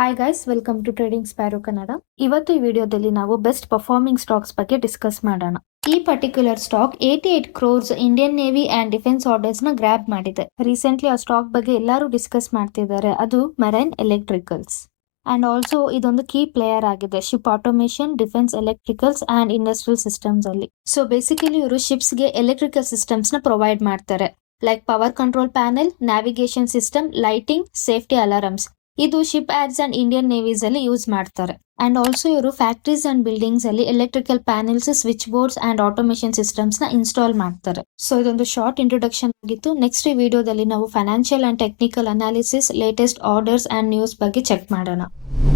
Hi guys, welcome to trading sparrow Kannada. ಇವತ್ತು ಈ ವಿಡಿಯೋದಲ್ಲಿ ನಾವು ಬೆಸ್ಟ್ ಪರ್ಫಾರ್ಮಿಂಗ್ ಸ್ಟಾಕ್ಸ್ ಬಗ್ಗೆ ಡಿಸ್ಕಸ್ ಮಾಡೋಣ. ಈ particular stock 88 crores Indian navy and defence orders ನ ಗ್ರ್ಯಾಬ್ ಮಾಡಿದೆ. ರೀಸೆಂಟ್ಲಿ ಆ ಸ್ಟಾಕ್ ಬಗ್ಗೆ ಎಲ್ಲರೂ ಡಿಸ್ಕಸ್ ಮಾಡ್ತಿದ್ದಾರೆ. ಅದು ಮೆರೈನ್ ಎಲೆಕ್ಟ್ರಿಕಲ್ಸ್ ಅಂಡ್ ಆಲ್ಸೋ ಇದೊಂದು ಕೀ ಪ್ಲೇಯರ್ ಆಗಿದೆ ship automation, defence electricals and industrial systems ಅಲ್ಲಿ. ಸೊ ಬೇಸಿಕಲಿ ಇವರು ಶಿಪ್ಸ್ ಗೆ ಎಲೆಕ್ಟ್ರಿಕಲ್ ಸಿಸ್ಟಮ್ಸ್ ನ ಪ್ರೊವೈಡ್ ಮಾಡ್ತಾರೆ, like power control panel, navigation system, lighting, safety alarms. ಇದು ship ads and Indian navies ಅಲ್ಲಿ use ಮಾಡ್ತಾರೆ. ಅಂಡ್ ಆಲ್ಸೋ ಇವರು ಫ್ಯಾಕ್ಟರೀಸ್ ಅಂಡ್ ಬಿಲ್ಡಿಂಗ್ಸ್ ಅಲ್ಲಿ electrical panels, switchboards and automation systems ನ install ಮಾಡ್ತಾರೆ. So ಇದೊಂದು ಶಾರ್ಟ್ ಇಂಟ್ರೊಡಕ್ಷನ್ ಆಗಿತ್ತು. Next ಈ ವಿಡಿಯೋದಲ್ಲಿ ನಾವು financial and technical analysis, latest orders and news ಬಗ್ಗೆ ಚೆಕ್ ಮಾಡೋಣ.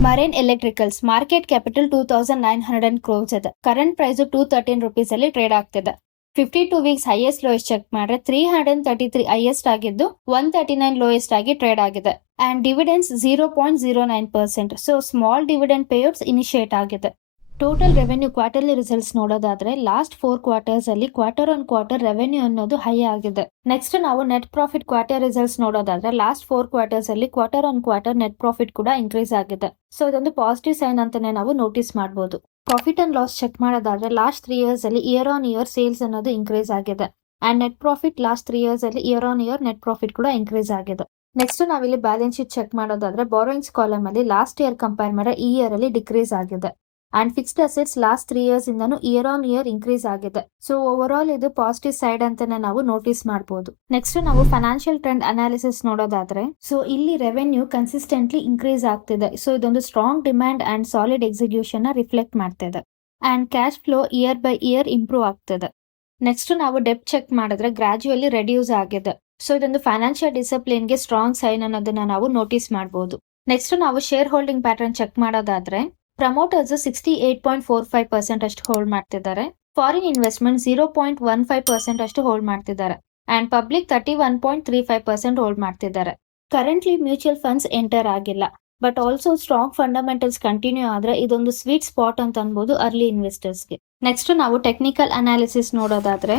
Marine electricals market capital 2900 crores ಇದೆ. ಕರೆಂಟ್ ಪ್ರೈಸ್ 213 ರುಪೀಸ್ ಅಲ್ಲಿ ಟ್ರೇಡ್ ಆಗ್ತಿದೆ. 52 ವೀಕ್ಸ್ ಹೈಯೆಸ್ಟ್ ಲೋಯೆಸ್ಟ್ ಚೆಕ್ ಮಾಡಿದ್ರೆ 333 ಹೈಯೆಸ್ಟ್ ಆಗಿದ್ದು 139 ಲೋಯೆಸ್ಟ್ ಆಗಿ ಟ್ರೇಡ್ ಆಗಿದೆ. And dividends 0.09%. So small dividend payouts initiate ಆಗಿದೆ. ಟೋಟಲ್ ರೆವೆನ್ಯೂ ಕ್ವಾರ್ಟರ್ಲಿ ರಿಸಲ್ಟ್ಸ್ ನೋಡೋದಾದ್ರೆ ಲಾಸ್ಟ್ 4 ಕ್ವಾರ್ಟರ್ಸ್ ಅಲ್ಲಿ ಕ್ವಾರ್ಟರ್ ಆನ್ ಕ್ವಾರ್ಟರ್ ರೆವೆನ್ಯೂ ಅನ್ನೋದು ಹೈ ಆಗಿದೆ. ನೆಕ್ಸ್ಟ್ ನಾವು ನೆಟ್ ಪ್ರಾಫಿಟ್ ಕ್ವಾರ್ಟರ್ ರಿಸಲ್ಟ್ಸ್ ನೋಡೋದಾದ್ರೆ ಲಾಸ್ಟ್ 4 ಕ್ವಾರ್ಟರ್ಸ್ ಅಲ್ಲಿ quarter on quarter net profit ಕೂಡ ಇನ್ಕ್ರೀಸ್ ಆಗಿದೆ. ಸೊ ಇದೊಂದು ಪಾಸಿಟಿವ್ ಸೈನ್ ಅಂತಾನೆ ನಾವು ನೋಟಿಸ್ ಮಾಡಬಹುದು. ಪ್ರಾಫಿಟ್ ಅಂಡ್ ಲಾಸ್ ಚೆಕ್ ಮಾಡೋದಾದ್ರೆ ಲಾಸ್ಟ್ 3 ಇಯರ್ಸ್ ಅಲ್ಲಿ ಇಯರ್ ಆನ್ ಇಯರ್ ಸೇಲ್ಸ್ ಅನ್ನೋದು ಇನ್ಕ್ರೀಸ್ ಆಗಿದೆ. And net profit last 3 years ಅಲ್ಲಿ year on year net profit ಕೂಡ ಇನ್ಕ್ರೀಸ್ ಆಗಿದೆ. ನೆಕ್ಸ್ಟ್ ನಾವಿಲ್ಲಿ ಬ್ಯಾಲೆನ್ಸ್ ಶೀಟ್ ಚೆಕ್ ಮಾಡೋದಾದ್ರೆ ಬಾರೋಯಿಂಗ್ಸ್ ಕಾಲಮ್ ಅಲ್ಲಿ ಲಾಸ್ಟ್ ಇಯರ್ ಕಂಪೇರ್ ಮಾಡಿದ್ರೆ ಈ ಇಯರ್ ಅಲ್ಲಿ ಡಿಕ್ರೀಸ್ ಆಗಿದೆ. And fixed assets last 3 years ಇಂದನು ಇಯರ್ ಆನ್ ಇಯರ್ ಇನ್ಕ್ರೀಸ್ ಆಗಿದೆ. ಸೊ ಓವರ್ ಆಲ್ ಇದು ಪಾಸಿಟಿವ್ ಸೈಡ್ ಅಂತಾನೆ ನಾವು ನೋಟಿಸ್ ಮಾಡಬಹುದು. ನೆಕ್ಸ್ಟ್ ನಾವು ಫೈನಾನ್ಷಿಯಲ್ ಟ್ರೆಂಡ್ ಅನಾಲಿಸಿಸ್ ನೋಡೋದಾದ್ರೆ ಸೊ ಇಲ್ಲಿ ರೆವೆನ್ಯೂ ಕನ್ಸಿಸ್ಟೆಂಟ್ಲಿ ಇನ್ಕ್ರೀಸ್ ಆಗ್ತಿದೆ. ಸೊ ಇದೊಂದು strong demand and solid execution ನ ರಿಫ್ಲೆಕ್ಟ್ ಮಾಡ್ತಿದೆ. And cash flow year by year improve ಆಗ್ತಿದೆ. ನೆಕ್ಸ್ಟ್ ನಾವು ಡೆಪ್ ಚೆಕ್ ಮಾಡಿದ್ರೆ ಗ್ರಾಜುಯಲಿ ರೆಡ್ಯೂಸ್ ಆಗಿದೆ. ಸೊ ಇದೊಂದು ಫೈನಾನ್ಷಿಯಲ್ ಡಿಸಿಪ್ಲಿನ್ ಗೆ ಸ್ಟ್ರಾಂಗ್ ಸೈನ್ ಅನ್ನೋದನ್ನ ನಾವು ನೋಟಿಸ್ ಮಾಡಬಹುದು. ನೆಕ್ಸ್ಟ್ ನಾವು ಶೇರ್ ಹೋಲ್ಡಿಂಗ್ ಪ್ಯಾಟರ್ನ್ ಚೆಕ್ ಮಾಡೋದಾದ್ರೆ ಪ್ರಮೋಟರ್ಸ್ 68.45% ಅಷ್ಟು ಹೋಲ್ಡ್ ಮಾಡ್ತಿದ್ದಾರೆ. ಫಾರಿನ್ ಇನ್ವೆಸ್ಟ್ಮೆಂಟ್ 0.15% ಅಷ್ಟು ಹೋಲ್ಡ್ ಮಾಡ್ತಿದ್ದಾರೆ. ಅಂಡ್ ಪಬ್ಲಿಕ್ 31.35% ಹೋಲ್ಡ್ ಮಾಡ್ತಿದ್ದಾರೆ. ಕರೆಂಟ್ಲಿ ಮ್ಯೂಚುವಲ್ ಫಂಡ್ಸ್ ಎಂಟರ್ ಆಗಿಲ್ಲ. But also strong fundamentals continue ಆದ್ರೆ ಇದೊಂದು ಸ್ವೀಟ್ ಸ್ಪಾಟ್ ಅಂತ ಅನ್ಬೋದು ಅರ್ಲಿ ಇನ್ವೆಸ್ಟರ್ಸ್ಗೆ. ನೆಕ್ಸ್ಟ್ ನಾವು ಟೆಕ್ನಿಕಲ್ ಅನಾಲಿಸಿಸ್ ನೋಡೋದಾದ್ರೆ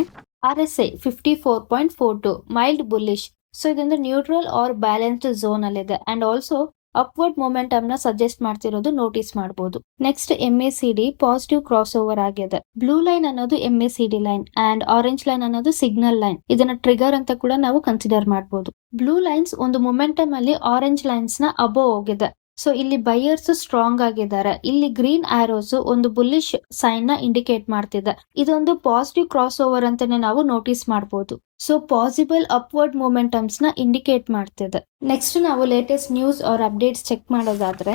RSI 54.42 ಮೈಲ್ಡ್ ಬುಲ್ಲಿಶ್. ಸೊ ಇದೊಂದು ನ್ಯೂಟ್ರಲ್ ಆರ್ ಬ್ಯಾಲೆನ್ಸ್ಡ್ ಝೋನ್ ಅಲ್ಲಿದೆ. ಅಂಡ್ ಆಲ್ಸೋ ಅಪ್ವರ್ಡ್ ಮೊಮೆಂಟಮ್ ನ ಸಜೆಸ್ಟ್ ಮಾಡ್ತಿರೋದು ನೋಟಿಸ್ ಮಾಡಬಹುದು. Next MACD positive cross over ಆಗಿದೆ. ಬ್ಲೂ ಲೈನ್ ಅನ್ನೋದು MACD line and orange line ಅನ್ನೋದು ಸಿಗ್ನಲ್ ಲೈನ್. ಇದನ್ನ ಟ್ರಿಗರ್ ಅಂತ ಕೂಡ ನಾವು ಕನ್ಸಿಡರ್ ಮಾಡಬಹುದು. ಬ್ಲೂ ಲೈನ್ಸ್ ಒಂದು ಮೊಮೆಂಟಮ್ ಅಲ್ಲಿ ಆರೆಂಜ್ ಲೈನ್ಸ್ ನ ಅಬೋವ್ ಹೋಗಿದೆ. ಸೊ ಇಲ್ಲಿ ಬೈಯರ್ಸ್ ಸ್ಟ್ರಾಂಗ್ ಆಗಿದ್ದಾರೆ. ಇಲ್ಲಿ ಗ್ರೀನ್ ಆರೋಸ್ ಒಂದು ಬುಲ್ಲಿಶ್ ಸೈನ್ ನ ಇಂಡಿಕೇಟ್ ಮಾಡ್ತಿದೆ. ಇದೊಂದು ಪಾಸಿಟಿವ್ ಕ್ರಾಸ್ ಓವರ್ ಅಂತಾನೆ ನಾವು ನೋಟಿಸ್ ಮಾಡಬಹುದು. ಸೊ ಪಾಸಿಬಲ್ ಅಪ್ವರ್ಡ್ ಮೊಮೆಂಟಮ್ಸ್ ನ ಇಂಡಿಕೇಟ್ ಮಾಡ್ತಿದೆ. ನೆಕ್ಸ್ಟ್ ನಾವು latest news or updates check ಮಾಡೋದಾದ್ರೆ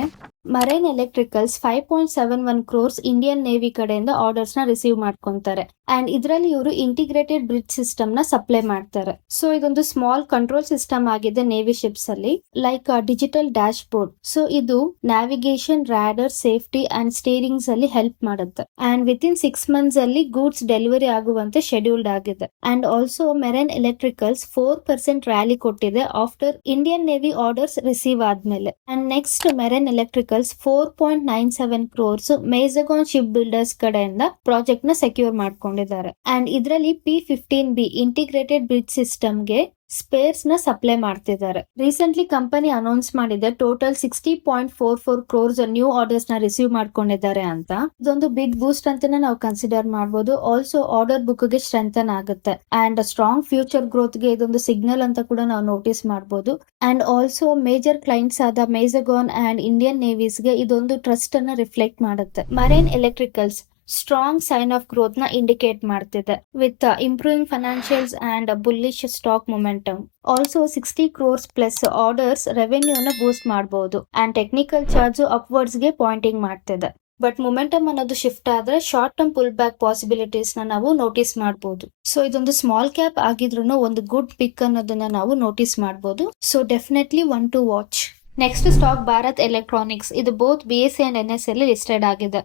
marine electricals 5.71 crores Indian navy ಕಡೆಯಿಂದ ಆರ್ಡರ್ಸ್ ನ ರಿಸೀವ್ ಮಾಡ್ಕೊಂತಾರೆ. ಅಂಡ್ ಇದರಲ್ಲಿ ಇವರು ಇಂಟಿಗ್ರೇಟೆಡ್ ಬ್ರಿಡ್ಜ್ ಸಿಸ್ಟಮ್ ನ ಸಪ್ಲೈ ಮಾಡ್ತಾರೆ. ಸೊ ಇದೊಂದು ಸ್ಮಾಲ್ ಕಂಟ್ರೋಲ್ ಸಿಸ್ಟಮ್ ಆಗಿದೆ ನೇವಿ ಶಿಪ್ಸ್ ಅಲ್ಲಿ, like digital dashboard. So ಇದು navigation, radar, safety and steerings ಅಲ್ಲಿ ಹೆಲ್ಪ್ ಮಾಡುತ್ತೆ. ಅಂಡ್ ವಿತಿನ್ 6 ಮಂತ್ಸ್ ಅಲ್ಲಿ ಗೂಡ್ಸ್ ಡೆಲಿವರಿ ಆಗುವಂತೆ ಶೆಡ್ಯೂಲ್ಡ್ ಆಗಿದೆ. And also marine electricals 4% rally ಕೊಟ್ಟಿದೆ after Indian navy orders receive ಆದ್ಮೇಲೆ. And next marine electricals 4.97 crores Mazagon shipbuilders ಕಡೆಯಿಂದ project ನ ಸೆಕ್ಯೂರ್ ಮಾಡ್ಕೊಂಡಿದ್ದಾರೆ. ಅಂಡ್ ಇದರಲ್ಲಿ P15B ಇಂಟಿಗ್ರೇಟೆಡ್ ಬ್ರಿಡ್ಜ್ ಸಿಸ್ಟಮ್ ಗೆ ಸ್ಪೇರ್ಸ್ ನ ಸಪ್ಲೈ ಮಾಡ್ತಿದ್ದಾರೆ. ರೀಸೆಂಟ್ಲಿ ಕಂಪನಿ ಅನೌನ್ಸ್ ಮಾಡಿದೆ ಟೋಟಲ್ 60.44 ಕ್ರೋರ್ಸ್ ನ್ಯೂ ಆರ್ಡರ್ಸ್ ನ ರಿಸೀವ್ ಮಾಡ್ಕೊಂಡಿದ್ದಾರೆ ಅಂತ. ಇದೊಂದು ಬಿಗ್ ಬೂಸ್ಟ್ ಅಂತಾನೆ ನಾವು ಕನ್ಸಿಡರ್ ಮಾಡಬಹುದು. ಆಲ್ಸೋ ಆರ್ಡರ್ ಬುಕ್ ಗೆ ಸ್ಟ್ರೆಂಥನ್ ಆಗುತ್ತೆ. ಅಂಡ್ ಸ್ಟ್ರಾಂಗ್ ಫ್ಯೂಚರ್ ಗ್ರೋತ್ ಗೆ ಇದೊಂದು ಸಿಗ್ನಲ್ ಅಂತ ಕೂಡ ನಾವು ನೋಟಿಸ್ ಮಾಡಬಹುದು. ಅಂಡ್ ಆಲ್ಸೋ ಮೇಜರ್ ಕ್ಲೈಂಟ್ಸ್ ಆದ ಮೇಜಗಾನ್ ಅಂಡ್ ಇಂಡಿಯನ್ ನೇವೀಸ್ ಗೆ ಇದೊಂದು ಟ್ರಸ್ಟ್ ಅನ್ನ ರಿಫ್ಲೆಕ್ಟ್ ಮಾಡುತ್ತೆ. Marine electricals strong sign of growth ನ ಇಂಡಿಕೇಟ್ ಮಾಡ್ತಿದೆ with improving financials and bullish stock momentum. Also 60 crores plus orders revenue ನ ಬೂಸ್ಟ್ ಮಾಡಬಹುದು. ಅಂಡ್ ಟೆಕ್ನಿಕಲ್ ಚಾರ್ಜ್ ಅಪ್ವರ್ಡ್ಸ್ ಗೆ ಪಾಯಿಂಟಿಂಗ್ ಮಾಡ್ತಿದೆ. ಬಟ್ ಮೊಮೆಂಟಮ್ ಅನ್ನೋದು ಶಿಫ್ಟ್ ಆದ್ರೆ short term pull back possibilities ನ ನಾವು ನೋಟಿಸ್ ಮಾಡಬಹುದು. ಸೊ ಇದೊಂದು ಸ್ಮಾಲ್ ಕ್ಯಾಪ್ ಆಗಿದ್ರು ಒಂದು ಗುಡ್ ಪಿಕ್ ಅನ್ನೋದನ್ನ ನಾವು ನೋಟಿಸ್ ಮಾಡಬಹುದು. So definitely one to watch. Next stock Bharat electronics. ಇದು ಬೋತ್ BSE ಅಂಡ್ NSE ಅಲ್ಲಿ ಲಿಸ್ಟೆಡ್ ಆಗಿದೆ.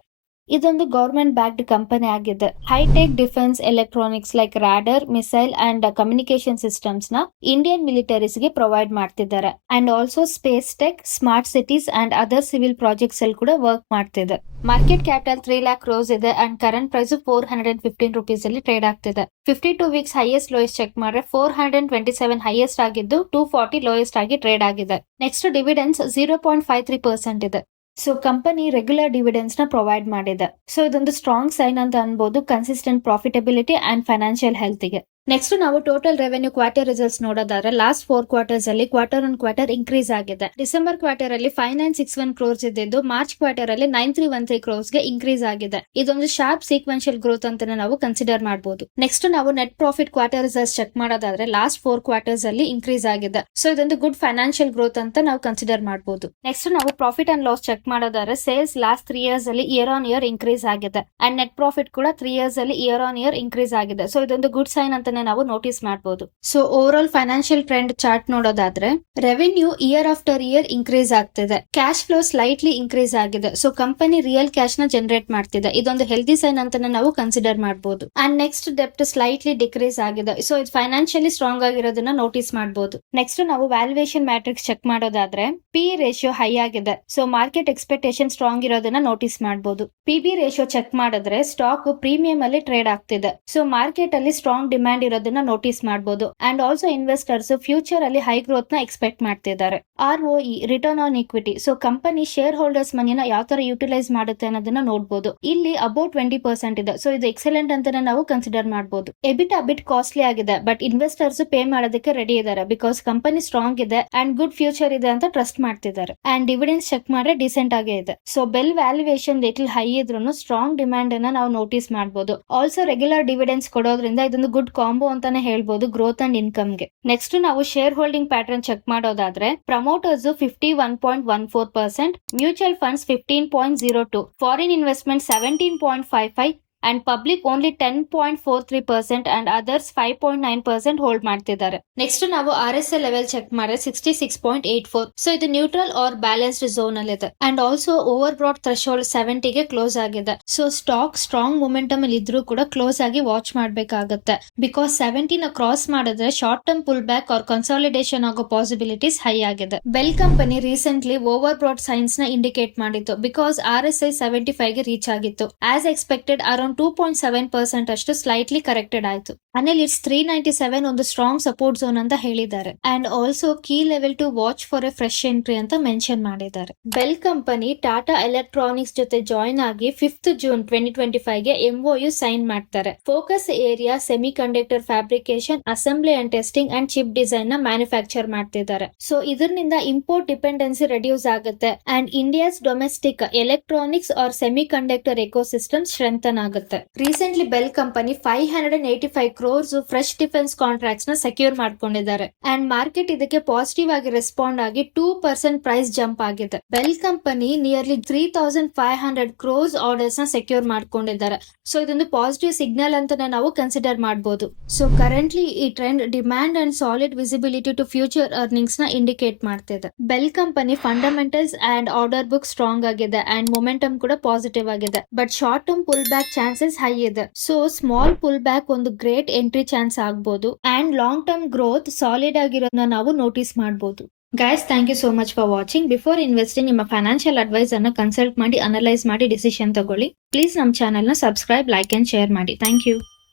ಇದೊಂದು ಗವರ್ಮೆಂಟ್ ಬ್ಯಾಕ್ಡ್ ಕಂಪನಿ ಆಗಿದೆ. High tech defence electronics like radar, missile and communication systems ನ ಇಂಡಿಯನ್ ಮಿಲಿಟರೀಸ್ ಗೆ ಪ್ರೊವೈಡ್ ಮಾಡ್ತಿದ್ದಾರೆ. And also space tech, smart cities and other civil projects ಅಲ್ಲಿ ಕೂಡ ವರ್ಕ್ ಮಾಡ್ತಿದೆ. ಮಾರ್ಕೆಟ್ ಕ್ಯಾಪಿಟಲ್ 3 lakh crores ಇದೆ ಅಂಡ್ ಕರೆಂಟ್ ಪ್ರೈಸ್ 415 rupees ಅಲ್ಲಿ trade ಆಗ್ತಿದೆ. 52 weeks highest lowest check ಮಾಡಿದ್ರೆ 427 ಹೈಯೆಸ್ಟ್ ಆಗಿದ್ದು 240 ಲೋಯೆಸ್ಟ್ ಆಗಿ ಟ್ರೇಡ್ ಆಗಿದೆ. ನೆಕ್ಸ್ಟ್ ಡಿವಿಡೆನ್ಸ್ 0.53% ಇದೆ. ಸೊ ಕಂಪನಿ ರೆಗ್ಯುಲರ್ ಡಿವಿಡೆನ್ಸ್ ನ ಪ್ರೊವೈಡ್ ಮಾಡಿದೆ. ಸೊ ಇದೊಂದು ಸ್ಟ್ರಾಂಗ್ ಸೈನ್ ಅಂತ ಅನ್ಬೋದು consistent profitability and financial health ಗೆ. ನೆಕ್ಸ್ಟ್ ನಾವು ಟೋಟಲ್ ರೆವೆನ್ಯೂ ಕ್ವಾರ್ಟರ್ ರಿಸಲ್ಟ್ಸ್ ನೋಡೋದಾದ್ರೆ ಲಾಸ್ಟ್ 4 ಕ್ವಾರ್ಟರ್ಸ್ ಅಲ್ಲಿ ಕ್ವಾರ್ಟರ್ ಆನ್ ಕ್ವಾರ್ಟರ್ ಇನ್ಕ್ರೀಸ್ ಆಗಿದೆ. ಡಿಸೆಂಬರ್ ಕ್ವಾರ್ಟರ್ ಅಲ್ಲಿ 5961 crores ಇದ್ದಿದ್ದು ಮಾರ್ಚ್ ಕ್ವಾರ್ಟರ್ ಅಲ್ಲಿ 9313 crores ಗೆ ಇನ್ಕ್ರೀಸ್ ಆಗಿದೆ. ಇದೊಂದು ಶಾರ್ಪ್ ಸೀಕ್ವೆನ್ಷಿಯಲ್ ಗ್ರೋತ್ ಅಂತಾನೆ ನಾವು ಕನ್ಸಿಡರ್ ಮಾಡಬಹುದು. ನೆಕ್ಸ್ಟ್ ನಾವು net profit quarter results check ಮಾಡೋದಾದ್ರೆ ಲಾಸ್ಟ್ 4 ಕ್ವಾರ್ಟರ್ಸ್ ಅಲ್ಲಿ ಇನ್ಕ್ರೀಸ್ ಆಗಿದೆ. ಸೊ ಇದೊಂದು ಗುಡ್ ಫೈನಾನ್ಷಿಯಲ್ ಗ್ರೋತ್ ಅಂತ ನಾವು ಕನ್ಸಿಡರ್ ಮಾಡಬಹುದು. ನೆಕ್ಸ್ಟ್ ನಾವು ಪ್ರಾಫಿಟ್ ಅಂಡ್ ಲಾಸ್ ಚೆಕ್ ಮಾಡೋದಾದ್ರೆ ಸೇಲ್ಸ್ ಲಾಸ್ಟ್ 3 years ಅಲ್ಲಿ ಇಯರ್ ಆನ್ ಇಯರ್ ಇನ್ಕ್ರೀಸ್ ಆಗಿದೆ ಅಂಡ್ ನೆಟ್ ಪ್ರಾಫಿಟ್ ಕೂಡ 3 years ಅಲ್ಲಿ ಇಯರ್ ಆನ್ ಇಯರ್ ಇನ್ಕ್ರೀಸ್ ಆಗಿದೆ. ಸೊ ಇದೊಂದು ಗುಡ್ ಸೈನ್ ಅಂತ ನಾವು ನೋಟಿಸ್ ಮಾಡಬಹುದು. So over all financial trend chart ನೋಡೋದಾದ್ರೆ revenue year after year increase ಆಗ್ತಿದೆ. ಕ್ಯಾಶ್ ಫ್ಲೋ ಸ್ಲೈಟ್ಲಿ ಇನ್ಕ್ರೀಸ್ ಆಗಿದೆ. ಸೊ ಕಂಪನಿ ರಿಯಲ್ ಕ್ಯಾಶ್ ನ ಜನರೇಟ್ ಮಾಡ್ತಿದೆ. ಇದೊಂದು ಹೆಲ್ದಿ ಸೈನ್ ಅಂತ ನಾವು ಕನ್ಸಿಡರ್ ಮಾಡಬಹುದು. ಅಂಡ್ ನೆಕ್ಸ್ಟ್ ಡೆಪ್ಟ್ ಸ್ಲೈಟ್ಲಿ ಡಿಕ್ರೀಸ್ ಆಗಿದೆ. ಸೊ ಇದು ಫೈನಾನ್ಷಿಯಲಿ ಸ್ಟ್ರಾಂಗ್ ಆಗಿರೋದನ್ನ ನೋಟಿಸ್ ಮಾಡಬಹುದು. ನೆಕ್ಸ್ಟ್ ನಾವು ವ್ಯಾಲ್ಯೂಯೇಷನ್ ಮ್ಯಾಟ್ರಿಕ್ಸ್ ಚೆಕ್ ಮಾಡೋದಾದ್ರೆ ಪಿ ರೇಷಿಯೋ ಹೈ ಆಗಿದೆ. ಸೊ ಮಾರ್ಕೆಟ್ ಎಕ್ಸ್ಪೆಕ್ಟೇಷನ್ ಸ್ಟ್ರಾಂಗ್ ಇರೋದನ್ನ ನೋಟಿಸ್ ಮಾಡಬಹುದು. ಪಿ ರೇಷಿಯೋ ಚೆಕ್ ಮಾಡಿದ್ರೆ ಸ್ಟಾಕ್ ಪ್ರೀಮಿಯಂ ಅಲ್ಲಿ ಟ್ರೇಡ್ ಆಗ್ತಿದೆ. ಸೊ ಮಾರ್ಕೆಟ್ ಅಲ್ಲಿ ಸ್ಟ್ರಾಂಗ್ ಡಿಮ್ಯಾಂಡ್ ಇರೋದನ್ನ ನೋಟಿಸ್ ಮಾಡಬಹುದು. ಅಂಡ್ ಆಲ್ಸೋ ಇನ್ವೆಸ್ಟರ್ಸ್ ಫ್ಯೂಚರ್ ಅಲ್ಲಿ ಹೈ ಗ್ರೋತ್ ನ ಎಕ್ಸ್ಪೆಕ್ಟ್ ಮಾಡ್ತಿದ್ದಾರೆ. ROE return on equity. So company shareholders ಮನಿನ ಯಾವ ತರ ಯುಟಿಲೈಸ್ ಮಾಡುತ್ತೆ ಅನ್ನೋದನ್ನ ನೋಡಬಹುದು. ಇಲ್ಲಿ ಅಬೌಟ್ 20% ಇದೆ. ಸೊ ಇದು ಎಕ್ಸಲೆಂಟ್ ಅಂತಾನೆ ನಾವು ಕನ್ಸಿಡರ್ ಮಾಡಬಹುದು. ಎಬಿಟಾ ಬಿಟ್ ಕಾಸ್ಟ್ಲಿ ಆಗಿದೆ ಬಟ್ ಇನ್ವೆಸ್ಟರ್ಸ್ ಪೇ ಮಾಡೋದಕ್ಕೆ ರೆಡಿ ಇದ್ದಾರೆ ಬಿಕಾಸ್ ಕಂಪನಿ ಸ್ಟ್ರಾಂಗ್ ಇದೆ ಅಂಡ್ ಗುಡ್ ಫ್ಯೂಚರ್ ಇದೆ ಅಂತ ಟ್ರಸ್ಟ್ ಮಾಡ್ತಿದ್ದಾರೆ. ಅಂಡ್ ಡಿವಿಡೆನ್ಸ್ ಚೆಕ್ ಮಾಡಿದ್ರೆ ಡಿಸೆಂಟ್ ಆಗೇ ಇದೆ. So bell valuation little high ಇದ್ರೂ ಸ್ಟ್ರಾಂಗ್ ಡಿಮ್ಯಾಂಡ್ ಅನ್ನ ನಾವು ನೋಟಿಸ್ ಮಾಡಬಹುದು. ಆಲ್ಸೋ ರೆಗ್ಯುಲರ್ ಡಿವಿಡೆನ್ಸ್ ಕೊಡೋದ್ರಿಂದ ಇದೊಂದು ಗುಡ್ ಕಾಂಬೋ ಅಂತಾನೆ ಹೇಳ್ಬಹುದು ಗ್ರೋತ್ ಅಂಡ್ ಇನ್ಕಮ್ ಗೆ. ನೆಕ್ಸ್ಟ್ ನಾವು ಶೇರ್ ಹೋಲ್ಡಿಂಗ್ ಪ್ಯಾಟರ್ನ್ ಚೆಕ್ ಮಾಡೋದಾದ್ರೆ promoters 51.14%, mutual funds 15.02%, foreign investment 17.55% and public only 10.43% and others 5.9% hold ಮಾಡ್ತಿದ್ದಾರೆ. ನೆಕ್ಸ್ಟ್ ನಾವು RSI ಲೆವೆಲ್ ಚೆಕ್ ಮಾಡಿದ್ರೆ 66.84. ಸೊ ಇದು ನ್ಯೂಟ್ರಲ್ ಆರ್ ಬ್ಯಾಲೆನ್ಸ್ಡ್ ಝೋನ್ ಅಲ್ಲಿ ಇದೆ. And also overbought threshold 70 ಗೆ ಕ್ಲೋಸ್ ಆಗಿದೆ. ಸೊ ಸ್ಟಾಕ್ ಸ್ಟ್ರಾಂಗ್ ಮೊಮೆಂಟಮ್ ಅಲ್ಲಿ ಇದ್ರೂ ಕೂಡ ಕ್ಲೋಸ್ ಆಗಿ ವಾಚ್ ಮಾಡಬೇಕಾಗುತ್ತೆ ಬಿಕಾಸ್ 70 ನ ಕ್ರಾಸ್ ಮಾಡಿದ್ರೆ short term pull back or consolidation ಆಗೋ ಪಾಸಿಬಿಲಿಟೀಸ್ ಹೈ ಆಗಿದೆ. BEL company recently overbought signs ನ ಇಂಡಿಕೇಟ್ ಮಾಡಿತ್ತು ಬಿಕಾಸ್ RSI 75 ಗೆ ರೀಚ್ ಆಗಿತ್ತು. ಆಸ್ ಎಕ್ಸ್ಪೆಕ್ಟೆಡ್ ಅರೌಂಡ್ 2.7% ಅಷ್ಟು ಸ್ಲೈಟ್ಲಿ ಕರೆಕ್ಟೆಡ್ ಆಯ್ತು. ಆಮೇಲೆ ಇಟ್ಸ್ 397 ಒಂದು ಸ್ಟ್ರಾಂಗ್ ಸಪೋರ್ಟ್ ಝೋನ್ ಅಂತ ಹೇಳಿದ್ದಾರೆ. And also key level to watch for a fresh entry ಅಂತ ಮೆನ್ಷನ್ ಮಾಡಿದ್ದಾರೆ. ಬೆಲ್ ಕಂಪನಿ ಟಾಟಾ ಎಲೆಕ್ಟ್ರಾನಿಕ್ಸ್ ಜೊತೆ ಜಾಯಿನ್ ಆಗಿ 5th June 2025 ಗೆ MOU ಸೈನ್ ಮಾಡ್ತಾರೆ. Focus area semiconductor fabrication, assembly and testing and chip design ನ manufacture ಮಾಡ್ತಿದ್ದಾರೆ. ಸೊ ಇದರಿಂದ import dependency reduce ಆಗುತ್ತೆ and India's domestic electronics or semiconductor ecosystem strengthen ಆಗುತ್ತೆ. Recently BEL company 585 crores fresh defence contracts ನ secure ಮಾಡ್ಕೊಂಡಿದ್ದಾರೆ and market ಇದಕ್ಕೆ positive ಆಗಿ respond ಆಗಿ 2% ಪ್ರೈಸ್ ಜಂಪ್ ಆಗಿದೆ. BEL company nearly 3500 crores orders ನ ಸೆಕ್ಯೂರ್ ಮಾಡ್ಕೊಂಡಿದ್ದಾರೆ. ಸೊ ಇದೊಂದು ಪಾಸಿಟಿವ್ ಸಿಗ್ನಲ್ ಅಂತಾನೆ ನಾವು ಕನ್ಸಿಡರ್ ಮಾಡಬಹುದು. ಸೊ ಕರೆಂಟ್ಲಿ ಈ trend demand and solid visibility to future earnings ನ ಇಂಡಿಕೇಟ್ ಮಾಡ್ತಿದೆ. BEL company fundamentals and order book strong ಆಗಿದೆ ಅಂಡ್ ಮೊಮೆಂಟಮ್ ಕೂಡ ಪಾಸಿಟಿವ್ ಆಗಿದೆ but short term pull back chances high ಇದೆ. ಸೊ ಸ್ಮಾಲ್ ಪುಲ್ ಬ್ಯಾಕ್ ಒಂದು great entry chance ಆಗಬಹುದು and long term growth solid ಆಗಿರೋದನ್ನ ನಾವು ನೋಟಿಸ್ ಮಾಡಬಹುದು. Guys, thank you so much for watching. Before investing ನಿಮ್ಮ financial advice ಅನ್ನ consult ಮಾಡಿ analyse ಮಾಡಿ ಡಿಸಿಷನ್ ತಗೊಳ್ಳಿ. ಪ್ಲೀಸ್ ನಮ್ಮ ಚಾನೆಲ್ ನ ಸಬ್ಸ್ಕ್ರೈಬ್, ಲೈಕ್ ಅಂಡ್ ಶೇರ್ ಮಾಡಿ. Thank you.